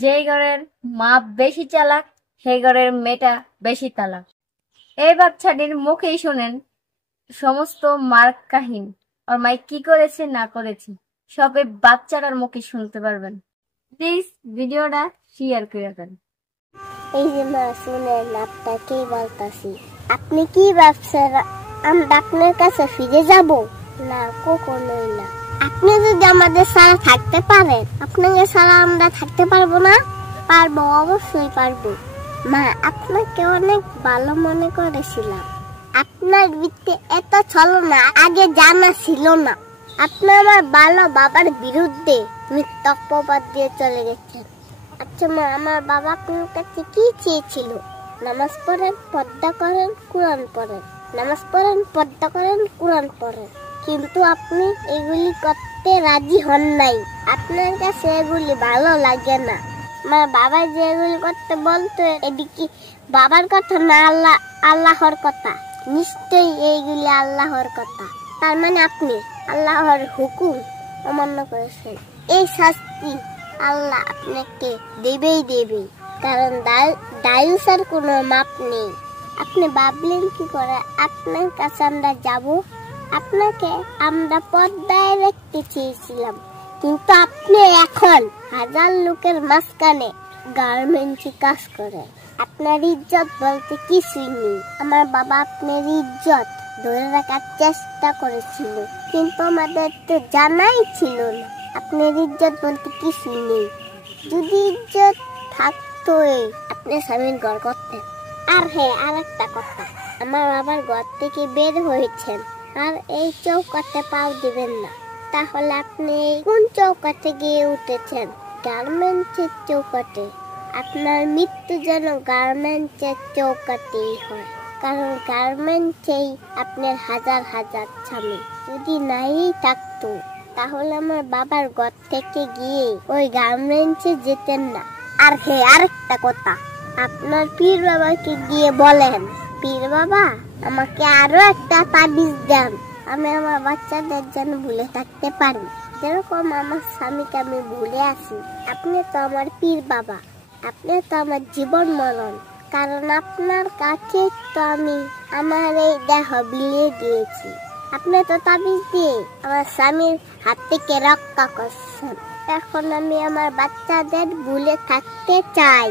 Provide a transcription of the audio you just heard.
যেই ঘরের মা বেশি চালাক সেই ঘরের মেয়েটা বেশি তালাক। এই বাচ্চাটির মুখেই শোনেন সমস্ত মার কাহিনী। ওর মাই কি করেছে না করেছে সব এই বাচ্চাটার মুখে শুনতে পারবেন। প্লিজ ভিডিওটা শেয়ার করে দেন। এই যে মা শুনেন, আপনাকে বলতাছি, আপনি কি ভাবছেন আমরা আপনার কাছে ফিরে যাব? না, কখনোই না। আপনি যদি আমাদের ছাড়া থাকতে পারেন, আপনাকে ছাড়া আমরা থাকতে পারবো না? পারবো, অবশ্যই পারবো। মা, আপনাকে অনেক ভালো মনে করেছিলাম। আপনার ভিত্তি এত ছলনা আগে জানা ছিল না। আপনি আমার ভালো বাবার বিরুদ্ধে মিথ্যা অপবাদ দিয়ে চলে গেছেন। আচ্ছা মা, আমার বাবা আপনার কাছে কি চেয়েছিল? নামাজ পড়েন, পর্দা করেন, কোরআন পড়েন। নামাজ পড়েন, পর্দা করেন, কোরআন পড়েন। কিন্তু আপনি এগুলি করতে রাজি হন নাই। আপনার কাছে এগুলি ভালো লাগে না। আমার বাবা যে এগুলি করতে বলতো, এদিকে বাবার কথা না আল্লাহর কথা। নিশ্চয়ই এইগুলি আল্লাহর কথা। তার মানে আপনি আল্লাহর হুকুম অমান্য করেছেন। এই শাস্তি আল্লাহ আপনাকে দেবে, কারণ দায়ুসের কোনো মাপ নেই। আপনি ভাবলেন কি করে আপনার কাছে আমরা যাব? আপনাকে আমরা পর্দায় রাখতে চেয়েছিলাম, কিন্তু আপনি এখন হাজার লোকের মাঝখানে গার্মেন্টসে কাজ করে। আপনার ইজ্জত বলতে কিছুই নেই। আমার বাবা আপনার ইজ্জত ধরে রাখার চেষ্টা করেছিল, কিন্তু আমাদের তো জানাই ছিল না আপনার ইজ্জত বলতে কিছুই নেই। যদি ইজ্জত থাকতো আপনি স্বামীর ঘর করতেন। আর হ্যাঁ, আর একটা কথা, আমার বাবার ঘর থেকে বের হয়েছেন আর এই চৌকাতে পাও দিবেন না। তাহলে আপনি কোন চৌকাতে গিয়ে উঠেছেন? গার্মেন্টসের চৌকাতে। আপনার মৃত্যু যেন গার্মেন্টসের চৌকাতেই হয়, কারণ গার্মেন্টসেই আপনার হাজার হাজার স্বামী। যদি নাই থাকতো তাহলে আমার বাবার ঘর থেকে গিয়ে ওই গার্মেন্টসে যেতেন না। আর হ্যাঁ, আরেকটা কথা, আপনার পীর বাবাকে গিয়ে বলেন, পীর বাবা আমাকে আরো একটা তাবিজ দেন, আমি আমার বাচ্চাদের যেন ভুলে থাকতে পারি, যেরকম আমার স্বামীকে আমি ভুলে আছি। আপনি তো আমার পীর বাবা, আপনি তো আমার জীবন মরণ, কারণ আপনার কাছে তো আমি আমার এই দেহ বিলিয়ে দিয়েছি। আপনি তো তাবিজ দিয়ে আমার স্বামীর হাত থেকে রক্ষা করছেন। এখন আমি আমার বাচ্চাদের ভুলে থাকতে চাই।